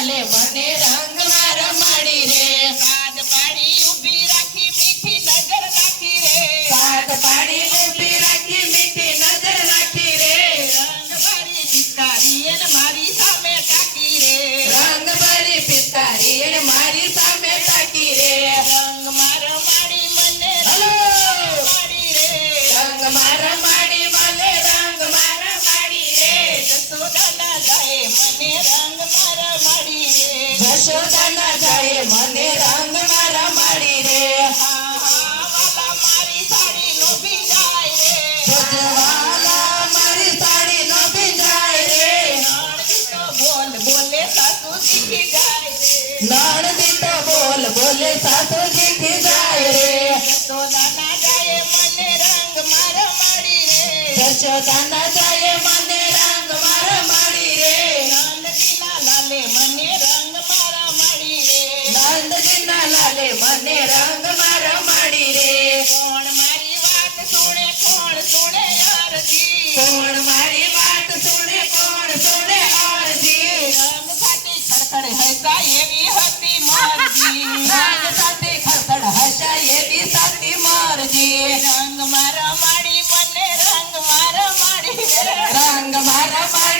લાલે મને રંગ મારા માડી રે સાદ પાડી ઊભી રાખી મીઠી નજર નાખી રે સાત પાડી ઊભી રાખી મીઠી નજર રાખી રે રંગ ભરી પિચકારી એને મારી સામે તાકી રે રંગ ભરી પિચકારી એને મારી સામે તાકી રે રંગ મારા માડી મને હલો માડી રે રંગ મારા માડી મને રંગ મારા માડી રે જસોદાના જાય મને રંગ મારા માડી રે જશોદાના જાય મને રંગ મારા માડી રે હા હા વાલા મારી સાડી નો ભીંજાય રે સજવાલા મારી સાડી ન ભીંજાય રે નણદી તો બોલ બોલે સાસુ શીખી જાય રે નણદી તો બોલ બોલે સાસુ શીખી જાય રે જસોદાના જાય મને રંગ મારા માડી રે જશોદાના જાય મને રંગ મારા માડી રે નંદજીના લાલે મને રંગ મારા માડી રે નંદજીના લાલે મને રંગ મારા માડી રે કોણ મારી વાત સુણે કોણ સુણે અરજી કોણ મારી વાત સુણે કોણ સુણે અરજી રંગ સાથે ખડખડ હસા એવી હતી મરજી રંગ સાથે ખડખડ હસાય એવી સાથી મરજી રંગ મારા માડી મને રંગ મારા માડી રે રંગ મારા માડી